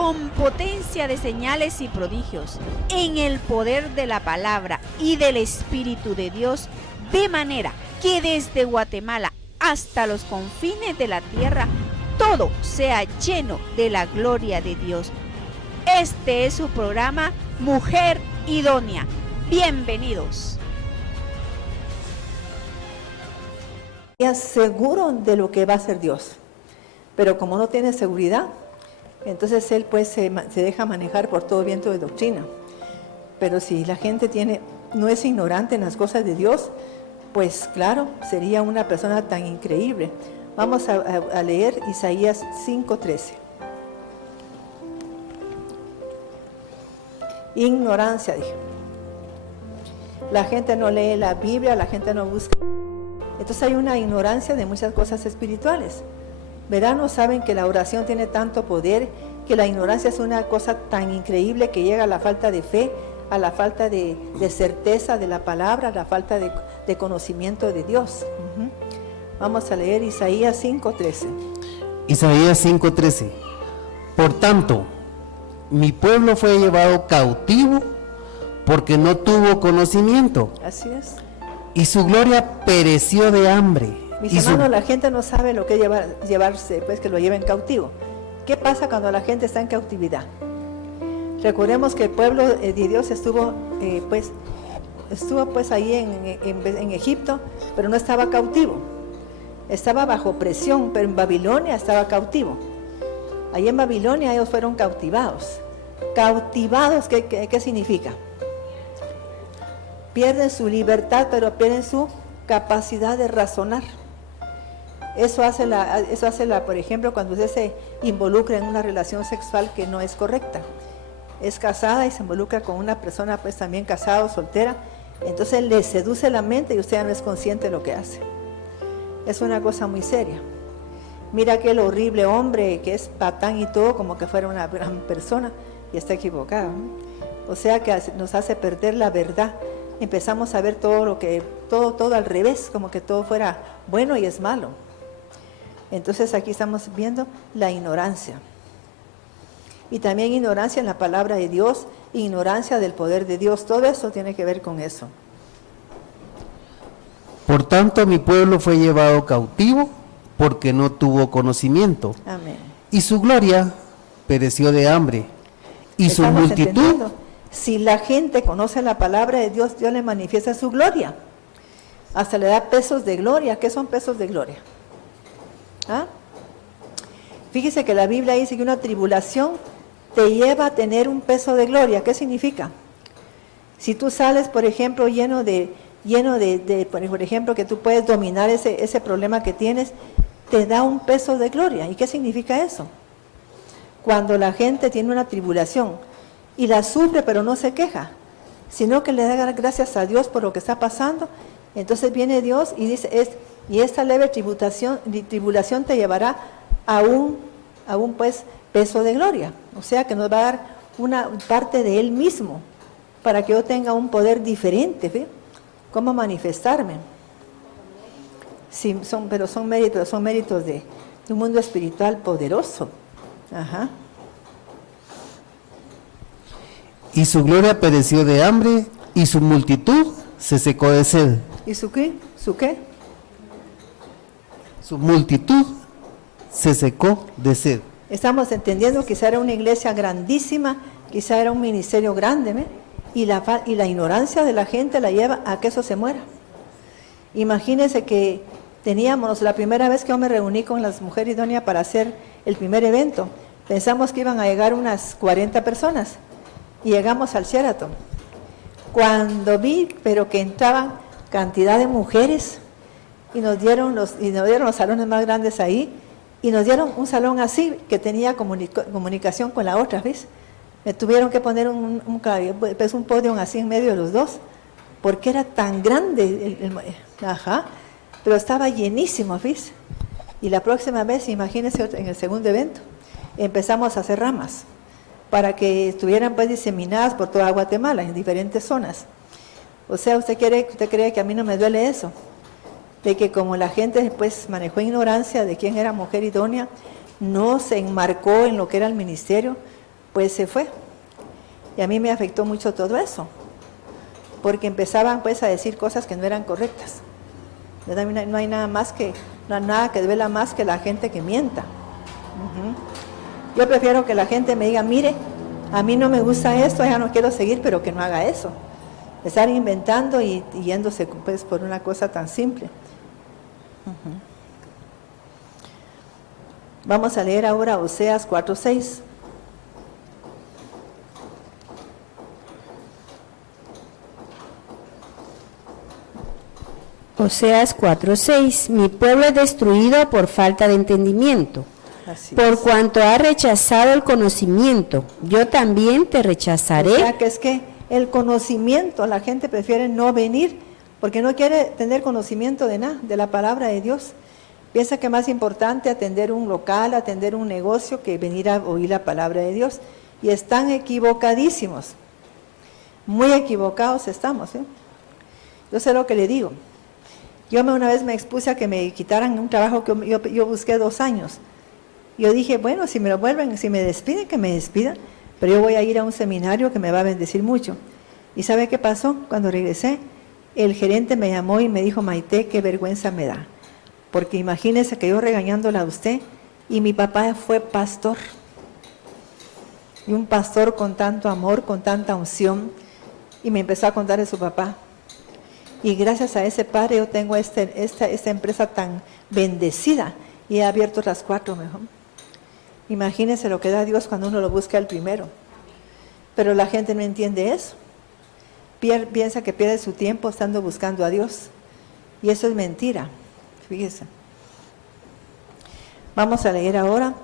con potencia de señales y prodigios, en el poder de la palabra y del Espíritu de Dios, de manera que desde Guatemala hasta los confines de la tierra, todo sea lleno de la gloria de Dios. Este es su programa Mujer Idónea. Bienvenidos. Seguro de lo que va a hacer Dios, pero como no tiene seguridad, entonces él pues se deja manejar por todo viento de doctrina. Pero si la gente no es ignorante en las cosas de Dios, pues claro, sería una persona tan increíble. Vamos a leer Isaías 5:13. Ignorancia, dije. La gente no lee la Biblia, la gente no busca. Entonces hay una ignorancia de muchas cosas espirituales. ¿Verdad? No saben que la oración tiene tanto poder, que la ignorancia es una cosa tan increíble que llega a la falta de fe, a la falta de certeza de la palabra, a la falta de conocimiento de Dios. Vamos a leer Isaías 5:13. Isaías 5:13. Por tanto, mi pueblo fue llevado cautivo porque no tuvo conocimiento. Así es. Y su gloria pereció de hambre. Mis hermanos, la gente no sabe lo que es llevarse, pues que lo lleven cautivo. ¿Qué pasa cuando la gente está en cautividad? Recordemos que el pueblo de Dios estuvo ahí en Egipto, pero no estaba cautivo. Estaba bajo presión, pero en Babilonia estaba cautivo. Ahí en Babilonia ellos fueron cautivados. Cautivados, ¿qué significa? Pierden su libertad, pero pierden su capacidad de razonar. Eso hace por ejemplo, cuando usted se involucra en una relación sexual que no es correcta. Es casada y se involucra con una persona pues también casada o soltera, entonces le seduce la mente y usted ya no es consciente de lo que hace. Es una cosa muy seria. Mira aquel horrible hombre que es patán y todo, como que fuera una gran persona, y está equivocado, ¿no? O sea que nos hace perder la verdad. Empezamos a ver todo al revés, como que todo fuera bueno y es malo. Entonces aquí estamos viendo la ignorancia. Y también ignorancia en la palabra de Dios, ignorancia del poder de Dios. Todo eso tiene que ver con eso. Por tanto, mi pueblo fue llevado cautivo porque no tuvo conocimiento. Amén. Y su gloria pereció de hambre. Y su multitud. Entendiendo. Si la gente conoce la palabra de Dios, Dios le manifiesta su gloria. Hasta le da pesos de gloria. ¿Qué son pesos de gloria? ¿Ah? Fíjese que la Biblia dice que una tribulación te lleva a tener un peso de gloria. ¿Qué significa? Si tú sales, por ejemplo, lleno de por ejemplo, que tú puedes dominar ese problema que tienes, te da un peso de gloria. ¿Y qué significa eso? Cuando la gente tiene una tribulación y la sufre pero no se queja, sino que le da gracias a Dios por lo que está pasando, entonces viene Dios y dice, y esta leve tribulación te llevará a un pues peso de gloria. O sea que nos va a dar una parte de Él mismo para que yo tenga un poder diferente, ¿ve? ¿Cómo manifestarme? Sí, son méritos de un mundo espiritual poderoso. Ajá. Y su gloria pereció de hambre, y su multitud se secó de sed. ¿Y su qué? ¿Su qué? Su multitud se secó de sed. Estamos entendiendo, quizá era una iglesia grandísima, quizá era un ministerio grande, ¿ve? Y la ignorancia de la gente la lleva a que eso se muera. Imagínense que teníamos, la primera vez que yo me reuní con las mujeres idóneas para hacer el primer evento, pensamos que iban a llegar unas 40 personas y llegamos al Sheraton. Cuando vi, pero que entraban cantidad de mujeres y nos dieron los salones más grandes ahí y nos dieron un salón así que tenía comunicación con la otra, ¿ves? Me tuvieron que poner un podio así en medio de los dos, porque era tan grande, pero estaba llenísimo, ¿ves? Y la próxima vez, imagínense, en el segundo evento, empezamos a hacer ramas, para que estuvieran pues diseminadas por toda Guatemala, en diferentes zonas. O sea, ¿usted cree que a mí no me duele eso? De que como la gente pues manejó ignorancia de quién era mujer idónea, no se enmarcó en lo que era el ministerio, después se fue. Y a mí me afectó mucho todo eso, porque empezaban pues a decir cosas que no eran correctas. ¿Verdad? No hay nada que duela más que la gente que mienta. Yo prefiero que la gente me diga, mire, a mí no me gusta esto, ya no quiero seguir, pero que no haga eso. Estar inventando y yéndose pues por una cosa tan simple. Vamos a leer ahora Oseas 4:6. Oseas 4:6. Mi pueblo es destruido por falta de entendimiento. Así Por es. cuanto ha rechazado el conocimiento, yo también te rechazaré. O sea que es que el conocimiento, la gente prefiere no venir porque no quiere tener conocimiento de nada, de la palabra de Dios. Piensa que es más importante atender un local, atender un negocio que venir a oír la palabra de Dios. Y están equivocadísimos, muy equivocados estamos. Yo sé lo que le digo. Yo una vez me expuse a que me quitaran un trabajo que yo busqué 2 años. Yo dije, bueno, si me lo vuelven, si me despiden, que me despidan, pero yo voy a ir a un seminario que me va a bendecir mucho. ¿Y sabe qué pasó? Cuando regresé, el gerente me llamó y me dijo, Maite, qué vergüenza me da, porque imagínese que yo regañándola a usted, y mi papá fue pastor, y un pastor con tanto amor, con tanta unción, y me empezó a contar de su papá. Y gracias a ese padre yo tengo esta empresa tan bendecida, y he abierto otras 4 mejor. Imagínense lo que da Dios cuando uno lo busca el primero. Pero la gente no entiende eso. Piensa que pierde su tiempo estando buscando a Dios. Y eso es mentira. Fíjense. Vamos a leer ahora.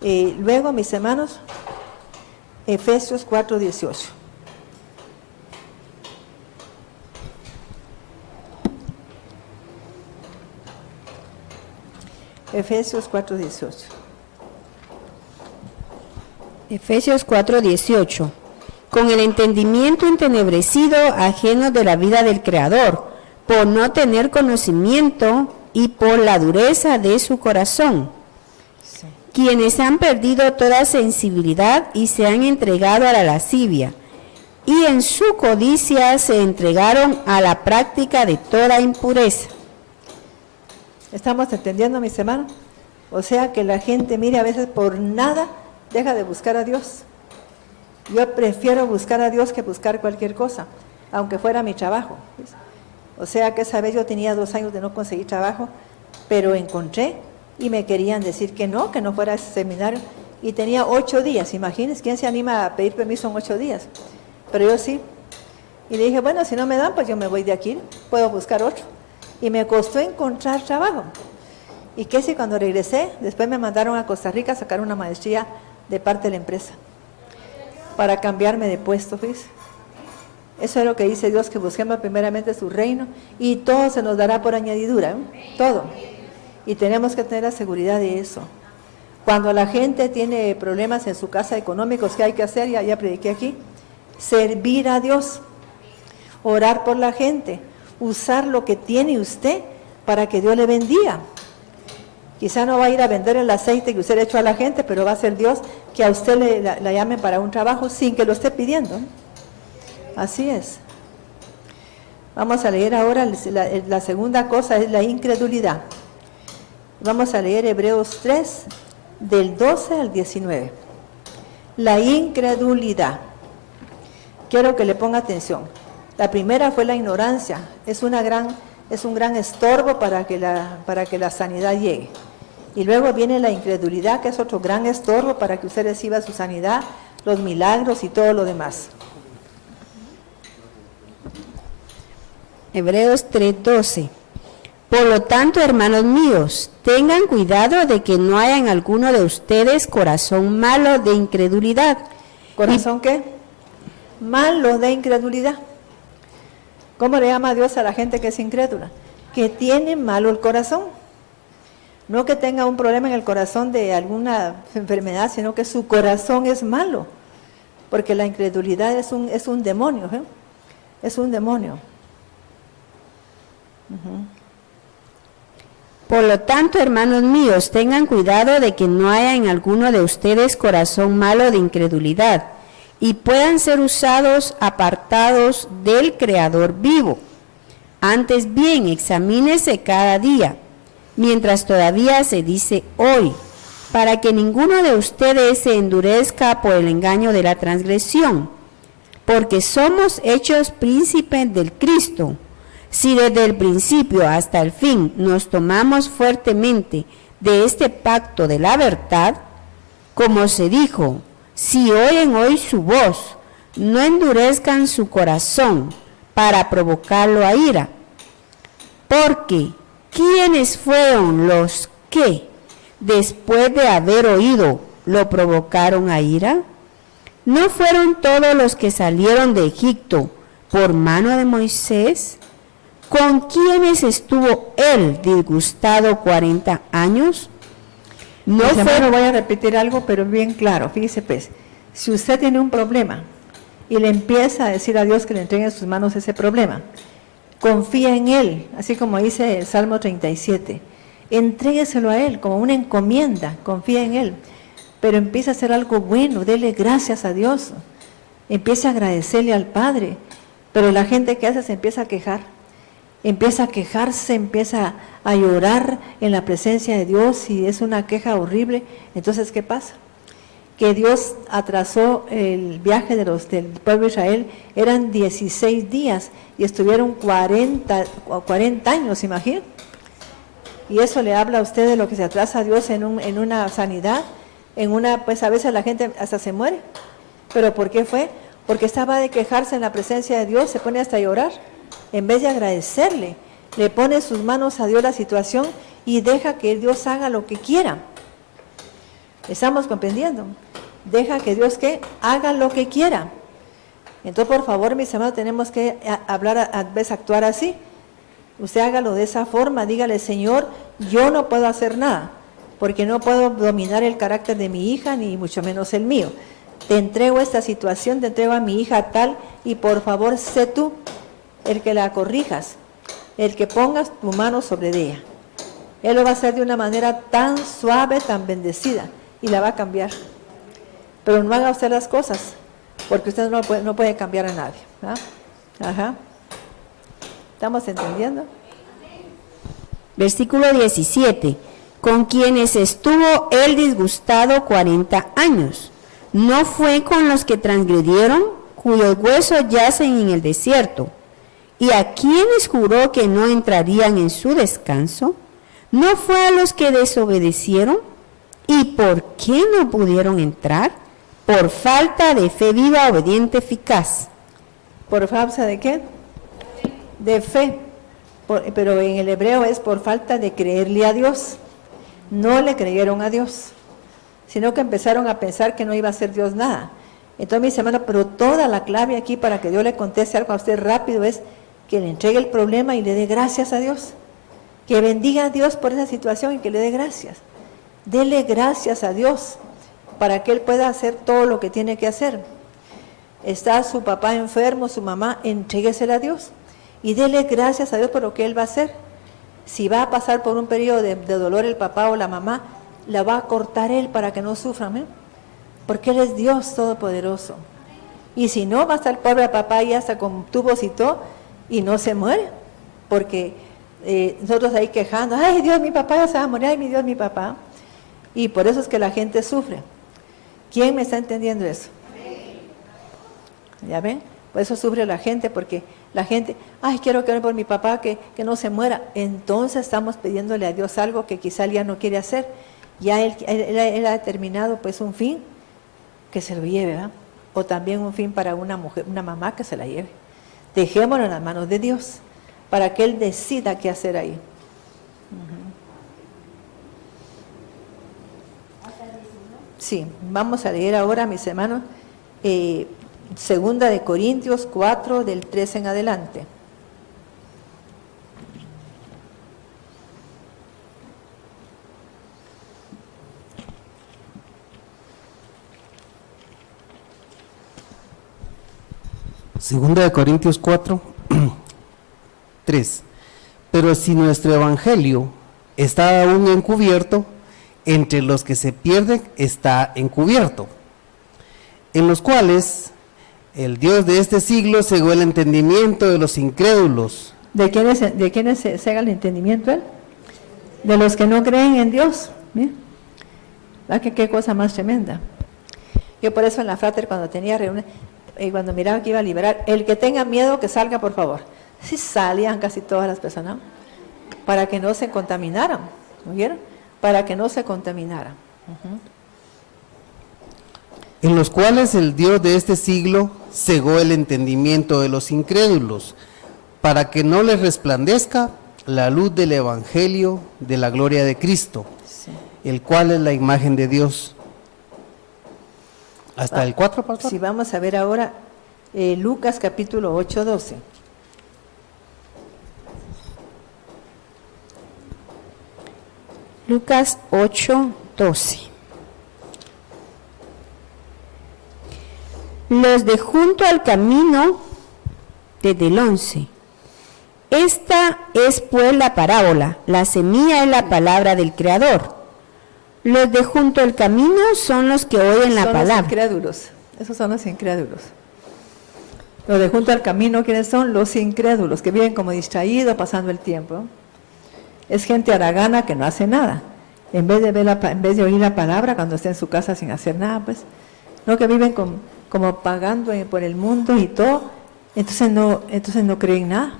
Luego, mis hermanos, Efesios 4:18. Efesios 4:18. Efesios 4:18. Con el entendimiento entenebrecido, ajeno de la vida del Creador, por no tener conocimiento y por la dureza de su corazón, Sí. quienes han perdido toda sensibilidad y se han entregado a la lascivia, y en su codicia se entregaron a la práctica de toda impureza. ¿Estamos entendiendo, mis hermanos? O sea que la gente, mire, a veces por nada deja de buscar a Dios. Yo prefiero buscar a Dios que buscar cualquier cosa, aunque fuera mi trabajo. ¿Ves? O sea que esa vez yo tenía 2 años de no conseguir trabajo, pero encontré y me querían decir que no fuera a ese seminario. Y tenía 8 días, imagínense, ¿quién se anima a pedir permiso en 8 días? Pero yo sí. Y le dije, bueno, si no me dan, pues yo me voy de aquí, puedo buscar otro. Y me costó encontrar trabajo. Y que si cuando regresé, después me mandaron a Costa Rica a sacar una maestría de parte de la empresa, para cambiarme de puesto, ¿ves? Eso es lo que dice Dios, que busquemos primeramente su reino, y todo se nos dará por añadidura, todo. Y tenemos que tener la seguridad de eso. Cuando la gente tiene problemas en su casa económicos, ¿qué hay que hacer? Ya prediqué aquí. Servir a Dios, orar por la gente, usar lo que tiene usted para que Dios le bendiga. Quizá no va a ir a vender el aceite que usted le echó a la gente, pero va a ser Dios que a usted la llame para un trabajo sin que lo esté pidiendo. Así es. Vamos a leer ahora, la segunda cosa es la incredulidad. Vamos a leer Hebreos 3, del 12 al 19. La incredulidad. Quiero que le ponga atención. La primera fue la ignorancia. Es un gran estorbo para que la sanidad llegue. Y luego viene la incredulidad, que es otro gran estorbo para que usted reciba su sanidad, los milagros y todo lo demás. Hebreos 3:12. Por lo tanto, hermanos míos, tengan cuidado de que no haya en alguno de ustedes corazón malo de incredulidad. ¿Corazón qué? Malo de incredulidad. ¿Cómo le llama Dios a la gente que es incrédula? Que tiene malo el corazón. No que tenga un problema en el corazón de alguna enfermedad, sino que su corazón es malo. Porque la incredulidad es un demonio, ¿eh? Es un demonio. Por lo tanto, hermanos míos, tengan cuidado de que no haya en alguno de ustedes corazón malo de incredulidad y puedan ser usados apartados del Creador vivo. Antes bien, examínese cada día, mientras todavía se dice hoy, para que ninguno de ustedes se endurezca por el engaño de la transgresión, porque somos hechos príncipes del Cristo. Si desde el principio hasta el fin nos tomamos fuertemente de este pacto de la verdad, como se dijo, si oyen hoy su voz, no endurezcan su corazón para provocarlo a ira. Porque, ¿quiénes fueron los que, después de haber oído, lo provocaron a ira? ¿No fueron todos los que salieron de Egipto por mano de Moisés? ¿Con quiénes estuvo él disgustado 40 años? No voy a repetir algo, pero bien claro. Fíjese pues, si usted tiene un problema y le empieza a decir a Dios que le entregue en sus manos ese problema, confía en Él, así como dice el Salmo 37. Entrégueselo a Él como una encomienda, confía en Él. Pero empieza a hacer algo bueno, dele gracias a Dios. Empieza a agradecerle al Padre. Pero la gente que hace se empieza a quejar. Empieza a quejarse, empieza a llorar en la presencia de Dios y es una queja horrible. Entonces, ¿qué pasa? Que Dios atrasó el viaje del pueblo de Israel, eran 16 días y estuvieron 40 años, imagínate. Y eso le habla a usted de lo que se atrasa a Dios en una sanidad, pues a veces la gente hasta se muere. ¿Pero por qué fue? Porque estaba de quejarse en la presencia de Dios, se pone hasta a llorar. En vez de agradecerle, le pone sus manos a Dios la situación y deja que Dios haga lo que quiera. ¿Estamos comprendiendo? Deja que Dios haga lo que quiera. Entonces, por favor, mis hermanos, tenemos que actuar así. Usted hágalo de esa forma, dígale, Señor, yo no puedo hacer nada, porque no puedo dominar el carácter de mi hija, ni mucho menos el mío. Te entrego esta situación, te entrego a mi hija tal, y por favor, sé tú el que la corrijas, el que pongas tu mano sobre ella. Él lo va a hacer de una manera tan suave, tan bendecida, y la va a cambiar. Pero no haga usted las cosas, porque usted no puede cambiar a nadie. ¿Ah? Ajá. ¿Estamos entendiendo? Versículo 17. Con quienes estuvo él disgustado 40 años. ¿No fue con los que transgredieron, cuyos huesos yacen en el desierto? ¿Y a quienes juró que no entrarían en su descanso? ¿No fue a los que desobedecieron? ¿Y por qué no pudieron entrar? Por falta de fe viva, obediente, eficaz. ¿Por falta de qué? De fe. Pero en el hebreo es por falta de creerle a Dios. No le creyeron a Dios, sino que empezaron a pensar que no iba a hacer Dios nada. Entonces, mis hermanos, pero toda la clave aquí para que Dios le conteste algo a usted rápido es que le entregue el problema y le dé gracias a Dios. Que bendiga a Dios por esa situación y que le dé gracias. Dele gracias a Dios para que Él pueda hacer todo lo que tiene que hacer. Está su papá enfermo, su mamá, entréguesela a Dios y dele gracias a Dios por lo que Él va a hacer. Si va a pasar por un periodo de dolor el papá o la mamá, la va a cortar Él para que no sufran, ¿eh? Porque Él es Dios Todopoderoso. Y si no, va a estar el pobre papá ahí hasta con tubos y todo, y no se muere, porque nosotros ahí quejando, ay Dios, mi papá ya se va a morir, ay mi Dios, mi papá. Y por eso es que la gente sufre. ¿Quién me está entendiendo eso? ¿Ya ven? Por eso sufre la gente, porque la gente, ay, quiero que ore por mi papá, que no se muera. Entonces estamos pidiéndole a Dios algo que quizá Él ya no quiere hacer. Ya él ha determinado pues un fin que se lo lleve, ¿verdad? O también un fin para una mujer, una mamá que se la lleve. Dejémoslo en las manos de Dios para que Él decida qué hacer ahí. Sí, vamos a leer ahora, mis hermanos, Segunda de Corintios 4, del 3 en adelante. Segunda de Corintios 4, 3. Pero si nuestro evangelio está aún encubierto, entre los que se pierden está encubierto, en los cuales el Dios de este siglo cegó el entendimiento de los incrédulos. ¿De quiénes se cega el entendimiento él? De los que no creen en Dios. Mira, qué cosa más tremenda. Yo por eso en la frater cuando tenía reuniones, y cuando miraba que iba a liberar, el que tenga miedo que salga por favor. Sí salían casi todas las personas, para que no se contaminaran, ¿oyeron? Para que no se contaminaran. En los cuales el Dios de este siglo cegó el entendimiento de los incrédulos, para que no les resplandezca la luz del Evangelio de la gloria de Cristo, Sí. el cual es la imagen de Dios. ¿Hasta el 4, pastor? Sí, vamos a ver ahora Lucas capítulo 8, 12. Lucas 8, 12. Los de junto al camino, desde el 11. Esta es pues la parábola, la semilla es la palabra del Creador. Los de junto al camino son los que oyen la Son palabra. los incrédulos, esos son los incrédulos. Los de junto al camino, ¿quiénes son? Los incrédulos, que viven como distraídos, pasando el tiempo. Es gente haragana que no hace nada. En vez de oír la palabra cuando está en su casa sin hacer nada, pues, no, que viven como pagando por el mundo y todo, entonces no creen nada.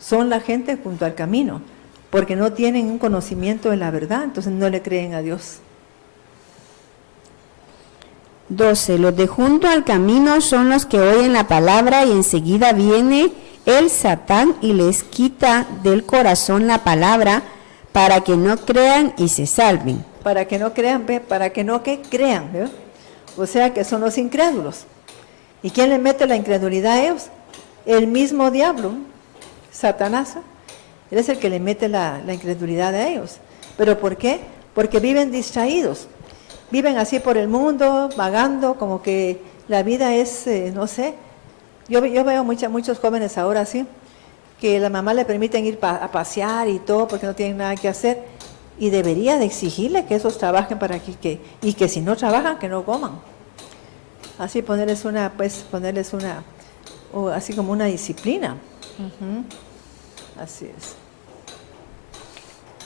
Son la gente junto al camino, porque no tienen un conocimiento de la verdad, entonces no le creen a Dios. 12. Los de junto al camino son los que oyen la palabra y enseguida viene el Satán y les quita del corazón la palabra para que no crean y se salven. Para que no crean, para que no crean, ¿ve? O sea que son los incrédulos. ¿Y quién le mete la incredulidad a ellos? El mismo diablo, Satanás. Él es el que le mete la incredulidad a ellos. ¿Pero por qué? Porque viven distraídos. Viven así por el mundo, vagando, como que la vida es, no sé. Yo veo muchos jóvenes ahora así, que la mamá le permiten ir a pasear y todo porque no tienen nada que hacer. Y debería de exigirle que esos trabajen y que si no trabajan, que no coman. Así ponerles así como una disciplina. Así es.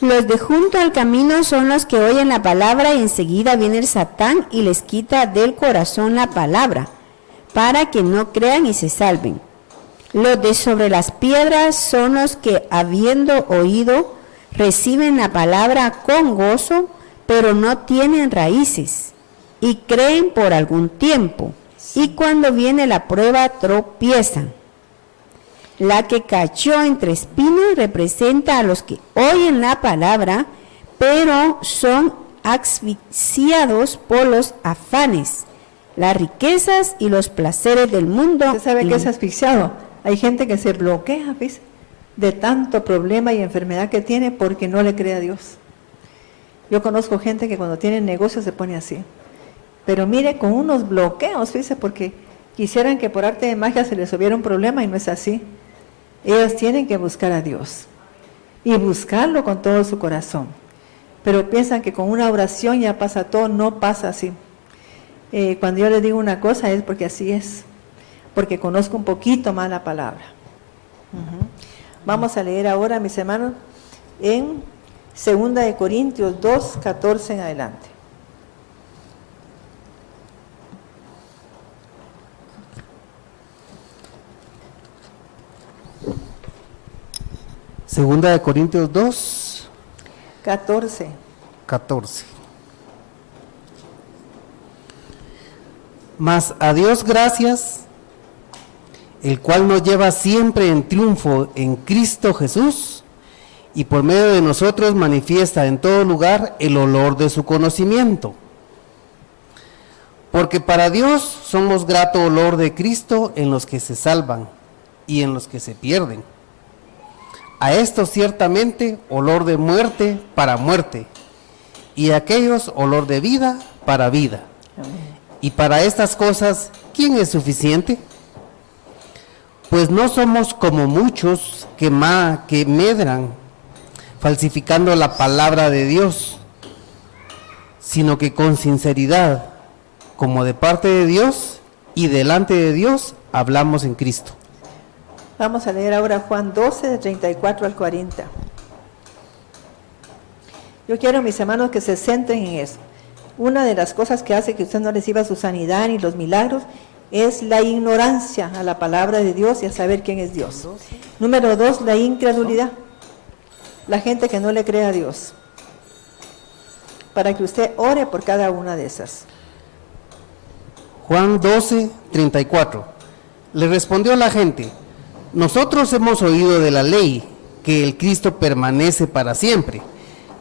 Los de junto al camino son los que oyen la palabra y enseguida viene el Satán y les quita del corazón la palabra, para que no crean y se salven. Los de sobre las piedras son los que, habiendo oído, reciben la palabra con gozo, pero no tienen raíces, y creen por algún tiempo, y cuando viene la prueba tropiezan. La que cayó entre espinos representa a los que oyen la palabra, pero son asfixiados por los afanes, las riquezas y los placeres del mundo. ¿Usted sabe qué es asfixiado? Hay gente que se bloquea, ¿ves? De tanto problema y enfermedad que tiene porque no le cree a Dios. Yo conozco gente que cuando tiene negocios se pone así. Pero mire, con unos bloqueos, fíjese, porque quisieran que por arte de magia se les hubiera un problema y no es así. Ellos tienen que buscar a Dios y buscarlo con todo su corazón. Pero piensan que con una oración ya pasa todo, no pasa así. Cuando yo les digo una cosa es porque así es, porque conozco un poquito más la palabra. Vamos a leer ahora, mis hermanos, en 2 Corintios 2, 14 en adelante. Segunda de Corintios 2, 14. 14. Mas a Dios gracias, el cual nos lleva siempre en triunfo en Cristo Jesús, y por medio de nosotros manifiesta en todo lugar el olor de su conocimiento. Porque para Dios somos grato olor de Cristo en los que se salvan y en los que se pierden. A estos ciertamente olor de muerte para muerte, y a aquellos olor de vida para vida. Y para estas cosas, ¿quién es suficiente? Pues no somos como muchos que medran falsificando la palabra de Dios, sino que con sinceridad, como de parte de Dios y delante de Dios, hablamos en Cristo. Vamos a leer ahora Juan 12, de 34 al 40. Yo quiero, mis hermanos, que se centren en eso. Una de las cosas que hace que usted no reciba su sanidad ni los milagros es la ignorancia a la palabra de Dios y a saber quién es Dios. Número 2, la incredulidad. La gente que no le cree a Dios. Para que usted ore por cada una de esas. Juan 12, 34. Le respondió la gente: nosotros hemos oído de la ley que el Cristo permanece para siempre.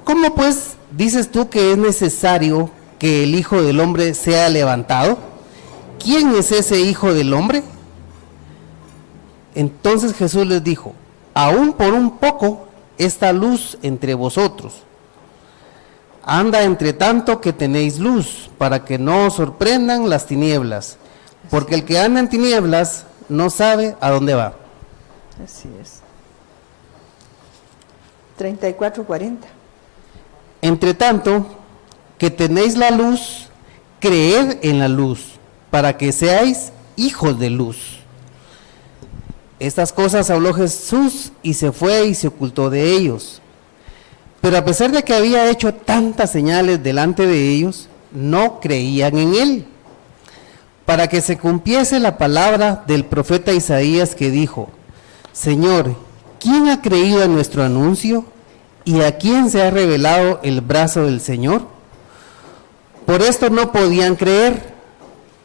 ¿Cómo pues dices tú que es necesario que el Hijo del Hombre sea levantado? ¿Quién es ese Hijo del Hombre? Entonces Jesús les dijo: aún por un poco esta luz entre vosotros. Anda entre tanto que tenéis luz, para que no os sorprendan las tinieblas, porque el que anda en tinieblas no sabe a dónde va. Así es. 34, 40. Entre tanto que tenéis la luz, creed en la luz, para que seáis hijos de luz. Estas cosas habló Jesús y se fue y se ocultó de ellos. Pero a pesar de que había hecho tantas señales delante de ellos, no creían en él. Para que se cumpliese la palabra del profeta Isaías que dijo: Señor, ¿quién ha creído en nuestro anuncio? ¿Y a quién se ha revelado el brazo del Señor? Por esto no podían creer,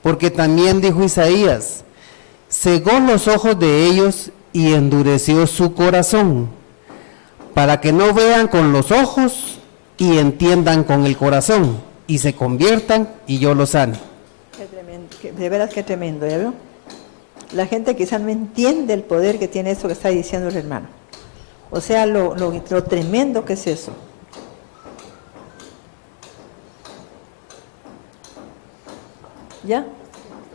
porque también dijo Isaías: cegó los ojos de ellos y endureció su corazón, para que no vean con los ojos y entiendan con el corazón, y se conviertan y yo los sane. Qué tremendo, de veras qué tremendo, ¿ya veo? La gente quizás no entiende el poder que tiene eso que está diciendo el hermano. O sea, lo tremendo que es eso. ¿Ya?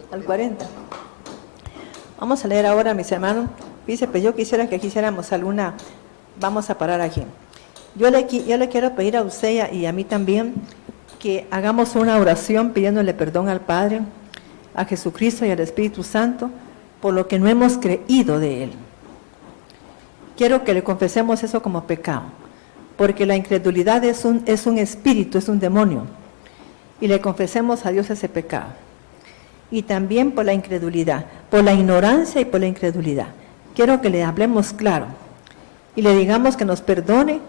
Al 40. Vamos a leer ahora, mis hermanos. Dice, pues yo quisiera que hiciéramos alguna... Vamos a parar aquí. Yo le quiero pedir a usted y a mí también que hagamos una oración pidiéndole perdón al Padre, a Jesucristo y al Espíritu Santo por lo que no hemos creído de Él. Quiero que le confesemos eso como pecado, porque la incredulidad es un espíritu, es un demonio, y le confesemos a Dios ese pecado. Y también por la incredulidad, por la ignorancia y por la incredulidad. Quiero que le hablemos claro y le digamos que nos perdone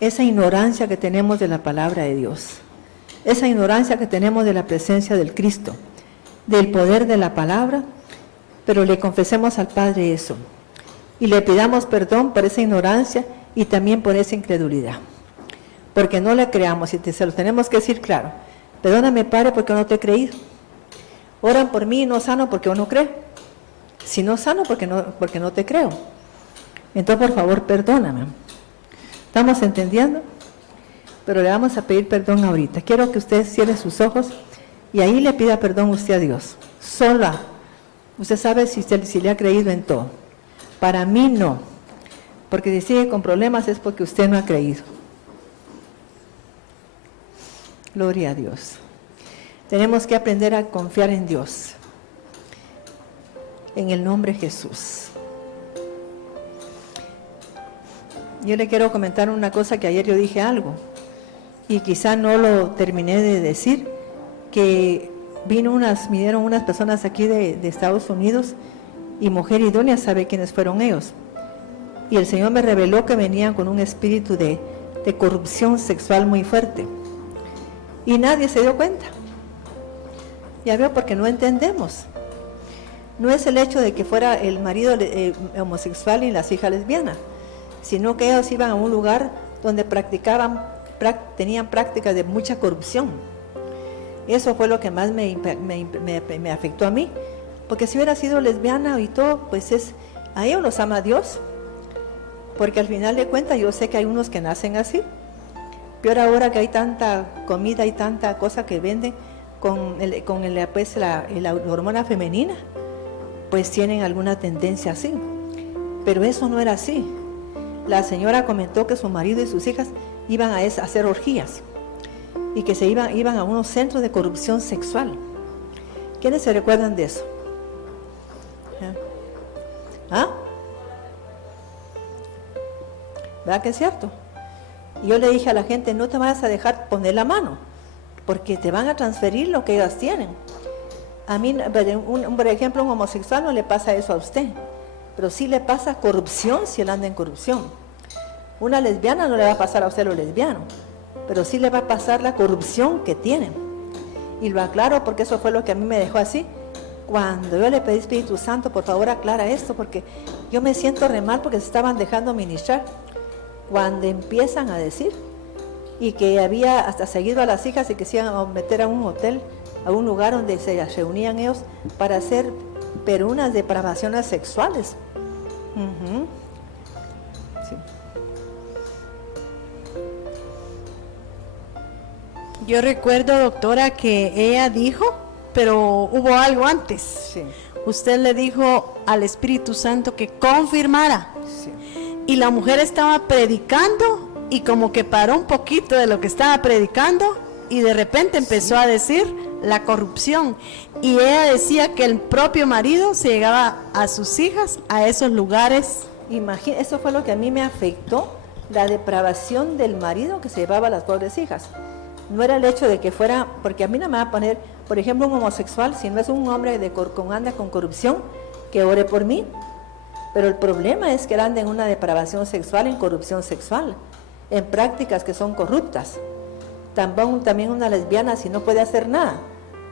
esa ignorancia que tenemos de la palabra de Dios, esa ignorancia que tenemos de la presencia del Cristo, del poder de la palabra, pero le confesemos al Padre eso. Y le pidamos perdón por esa ignorancia y también por esa incredulidad. Porque no le creamos y se lo tenemos que decir claro. Perdóname, Padre, porque no te he creído. Oran por mí y no sano porque uno cree. Si no sano porque no te creo. Entonces, por favor, perdóname. ¿Estamos entendiendo? Pero le vamos a pedir perdón ahorita. Quiero que usted cierre sus ojos y ahí le pida perdón usted a Dios. Sola. Usted sabe si le ha creído en todo. Para mí no, porque si sigue con problemas es porque usted no ha creído. Gloria a Dios. Tenemos que aprender a confiar en Dios. En el nombre de Jesús. Yo le quiero comentar una cosa que ayer yo dije algo, y quizá no lo terminé de decir, que vinieron unas personas aquí de Estados Unidos, y Mujer Idónea sabe quiénes fueron ellos. Y el Señor me reveló que venían con un espíritu de corrupción sexual muy fuerte. Y nadie se dio cuenta. Ya veo, porque no entendemos. No es el hecho de que fuera el marido homosexual y las hijas lesbianas, sino que ellos iban a un lugar donde tenían prácticas de mucha corrupción. Eso fue lo que más me afectó a mí. Porque si hubiera sido lesbiana y todo, pues a ellos los ama Dios. Porque al final de cuentas yo sé que hay unos que nacen así. Peor ahora que hay tanta comida y tanta cosa que venden con la hormona femenina, pues tienen alguna tendencia así. Pero eso no era así. la señora comentó que su marido y sus hijas iban a hacer orgías y que iban a unos centros de corrupción sexual. ¿Quiénes se recuerdan de eso? ¿Ah? ¿Verdad que es cierto? Y yo le dije a la gente, no te vayas a dejar poner la mano, porque te van a transferir lo que ellas tienen. A mí, por ejemplo, un homosexual no le pasa eso a usted, pero sí le pasa corrupción si él anda en corrupción. Una lesbiana no le va a pasar a usted lo lesbiano, pero sí le va a pasar la corrupción que tienen. Y lo aclaro porque eso fue lo que a mí me dejó así. Cuando yo le pedí Espíritu Santo, por favor aclara esto, porque yo me siento re mal porque se estaban dejando ministrar. Cuando empiezan a decir, y que había hasta seguido a las hijas y que se iban a meter a un hotel, a un lugar donde se reunían ellos para hacer, pero unas depravaciones sexuales. Sí. Yo recuerdo, doctora, que ella dijo, pero hubo algo antes. Sí. Usted le dijo al Espíritu Santo que confirmara. Sí. Y la mujer estaba predicando y como que paró un poquito de lo que estaba predicando y de repente empezó a decir la corrupción. Y ella decía que el propio marido se llegaba a sus hijas a esos lugares. Eso fue lo que a mí me afectó, la depravación del marido que se llevaba a las pobres hijas. No era el hecho de que fuera, porque a mí no me va a poner, por ejemplo, un homosexual, si no es un hombre anda con corrupción, que ore por mí. Pero el problema es que él anda en una depravación sexual, en corrupción sexual, en prácticas que son corruptas. También una lesbiana, si no puede hacer nada,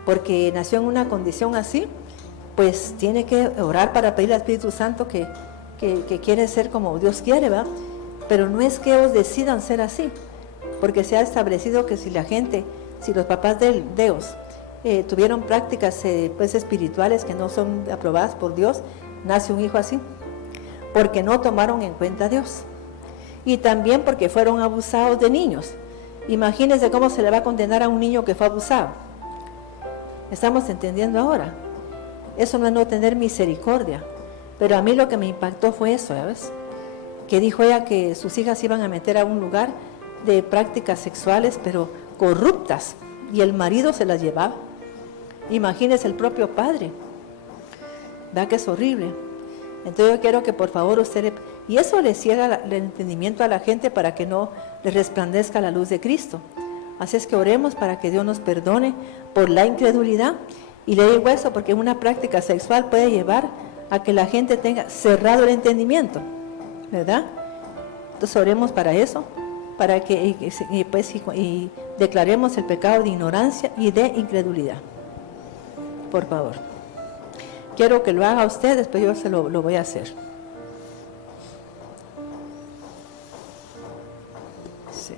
porque nació en una condición así, pues tiene que orar para pedir al Espíritu Santo que quiere ser como Dios quiere, ¿va? Pero no es que ellos decidan ser así, porque se ha establecido que si los papás de ellos tuvieron prácticas pues espirituales que no son aprobadas por Dios, nace un hijo así, porque no tomaron en cuenta a Dios. Y también porque fueron abusados de niños. Imagínense cómo se le va a condenar a un niño que fue abusado. ¿Estamos entendiendo ahora? Eso no es no tener misericordia. Pero a mí lo que me impactó fue eso, ¿sabes? Que dijo ella que sus hijas iban a meter a un lugar de prácticas sexuales, pero corruptas, y el marido se las llevaba. Imagínense el propio padre. ¿Verdad que es horrible? Entonces yo quiero que por favor y eso le ciega el entendimiento a la gente para que no les resplandezca la luz de Cristo. Así es que oremos para que Dios nos perdone por la incredulidad. Y le digo eso porque una práctica sexual puede llevar a que la gente tenga cerrado el entendimiento, ¿verdad? Entonces oremos para eso, para que y declaremos el pecado de ignorancia y de incredulidad. Por favor. Quiero que lo haga usted, después yo lo voy a hacer. Sí.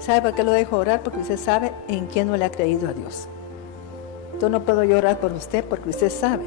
¿Sabe por qué lo dejo orar? Porque usted sabe en quién no le ha creído a Dios. Yo no puedo orar por usted porque usted sabe.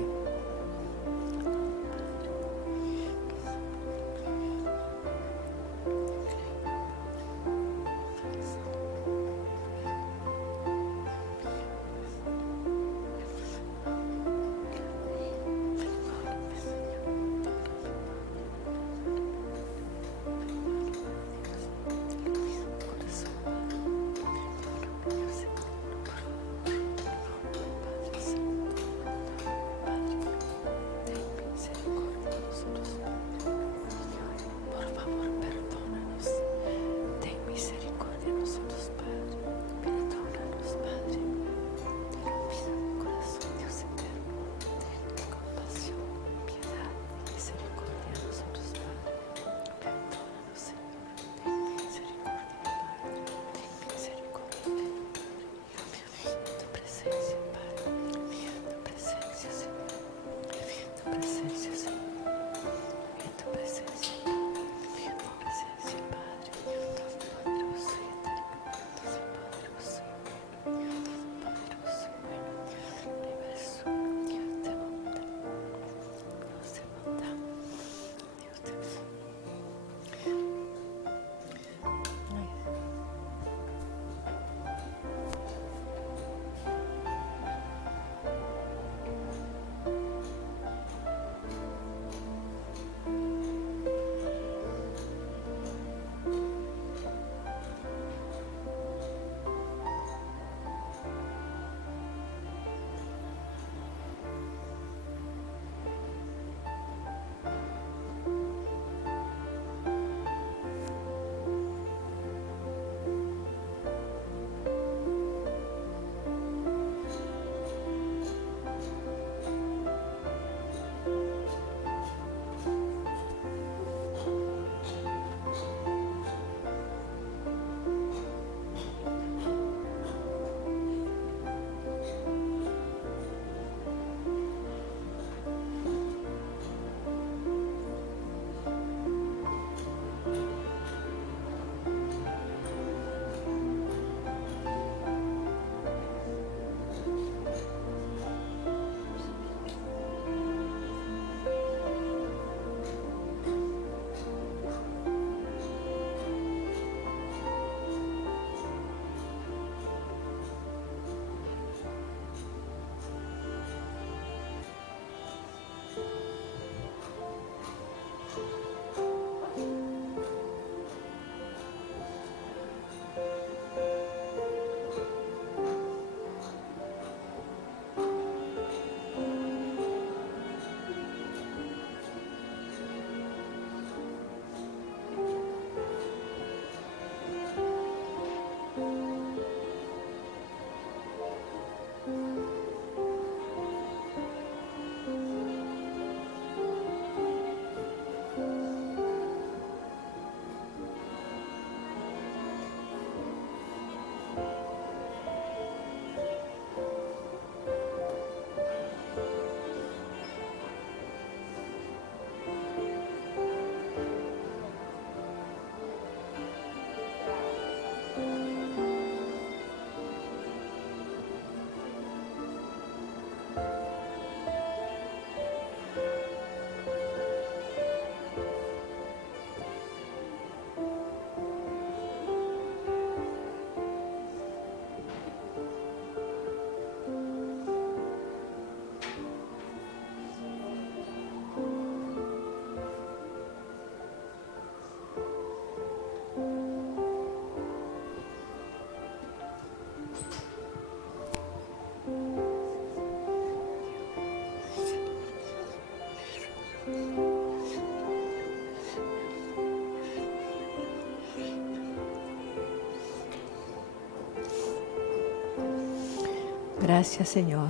Gracias, Señor.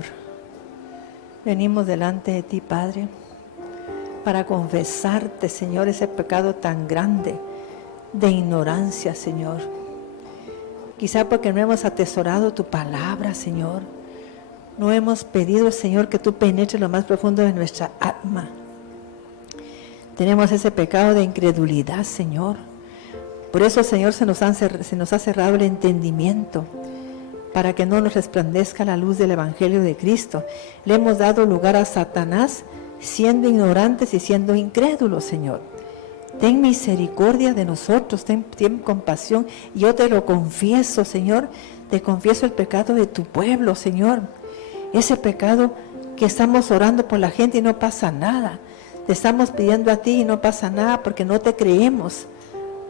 Venimos delante de ti, Padre, para confesarte, Señor, ese pecado tan grande de ignorancia, Señor. Quizá porque no hemos atesorado tu palabra, Señor. No hemos pedido, Señor, que tú penetres lo más profundo de nuestra alma. Tenemos ese pecado de incredulidad, Señor. Por eso, Señor, se nos ha cerrado el entendimiento, para que no nos resplandezca la luz del Evangelio de Cristo. Le hemos dado lugar a Satanás, siendo ignorantes y siendo incrédulos, Señor. Ten misericordia de nosotros, ten compasión. Yo te lo confieso, Señor. Te confieso el pecado de tu pueblo, Señor. Ese pecado que estamos orando por la gente y no pasa nada. Te estamos pidiendo a ti y no pasa nada porque no te creemos.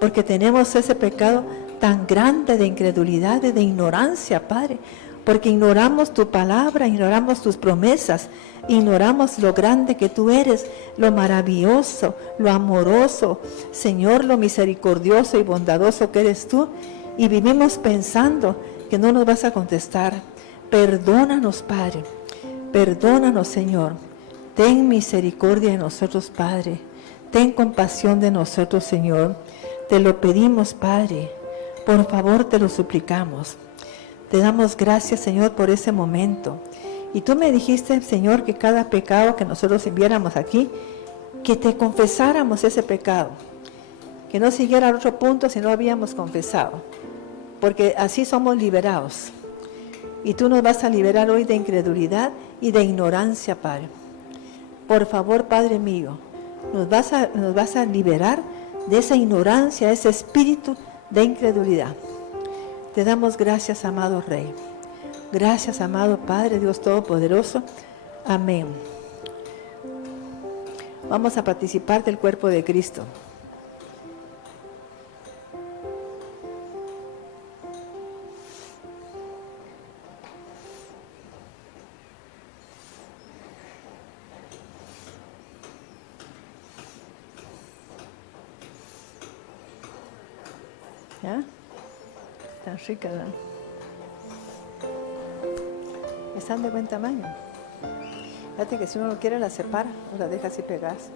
Porque tenemos ese pecado tan grande de incredulidad y de ignorancia, Padre. Porque ignoramos tu palabra, ignoramos tus promesas, ignoramos lo grande que tú eres, lo maravilloso, lo amoroso, Señor, lo misericordioso y bondadoso que eres tú. Y vivimos pensando que no nos vas a contestar. Perdónanos, Padre. Perdónanos, Señor. Ten misericordia de nosotros, Padre. Ten compasión de nosotros, Señor. Te lo pedimos, Padre. Por favor, te lo suplicamos. Te damos gracias, Señor, por ese momento. Y tú me dijiste, Señor, que cada pecado que nosotros enviáramos aquí, que te confesáramos ese pecado. Que no siguiera al otro punto si no habíamos confesado. Porque así somos liberados. Y tú nos vas a liberar hoy de incredulidad y de ignorancia, Padre. Por favor, Padre mío, nos vas a liberar de esa ignorancia, ese espíritu de incredulidad. Te damos gracias, amado Rey. Gracias, amado Padre, Dios Todopoderoso. Amén. Vamos a participar del cuerpo de Cristo. ¿Ya? Están ricas, ¿no? Están de buen tamaño. Fíjate que si uno no quiere las separa o las deja así pegadas.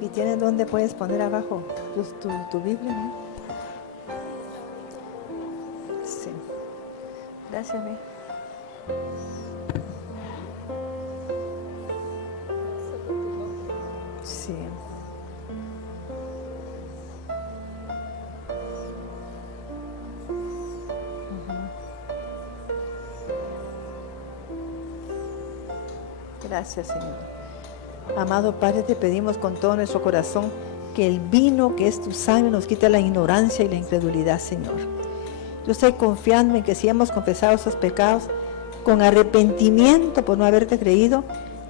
Y tienes donde puedes poner abajo tu Biblia, ¿no? Sí. Gracias, mi. Sí. Gracias, Señor. Amado Padre, te pedimos con todo nuestro corazón que el vino que es tu sangre nos quite la ignorancia y la incredulidad, Señor. Yo estoy confiando en que si hemos confesado esos pecados con arrepentimiento por no haberte creído,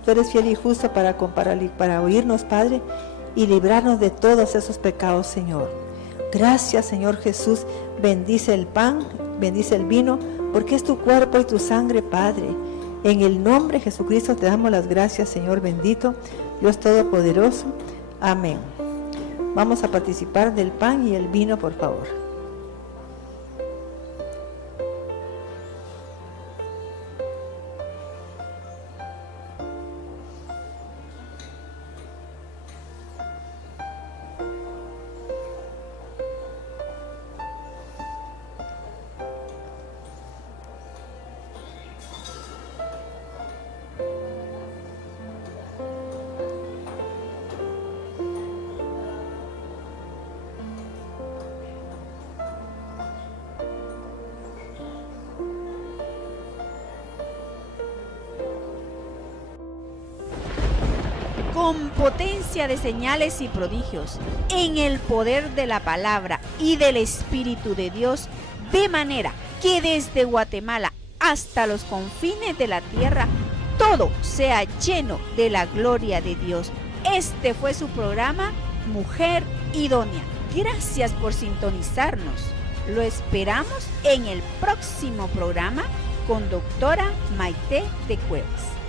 tú eres fiel y justo para oírnos, Padre, y librarnos de todos esos pecados, Señor. Gracias, Señor Jesús. Bendice el pan, bendice el vino, porque es tu cuerpo y tu sangre, Padre. En el nombre de Jesucristo te damos las gracias, Señor bendito, Dios Todopoderoso. Amén. Vamos a participar del pan y el vino, por favor. Con potencia de señales y prodigios, en el poder de la palabra y del Espíritu de Dios, de manera que desde Guatemala hasta los confines de la tierra, todo sea lleno de la gloria de Dios. Este fue su programa, Mujer Idónea. Gracias por sintonizarnos. Lo esperamos en el próximo programa con doctora Maite de Cuevas.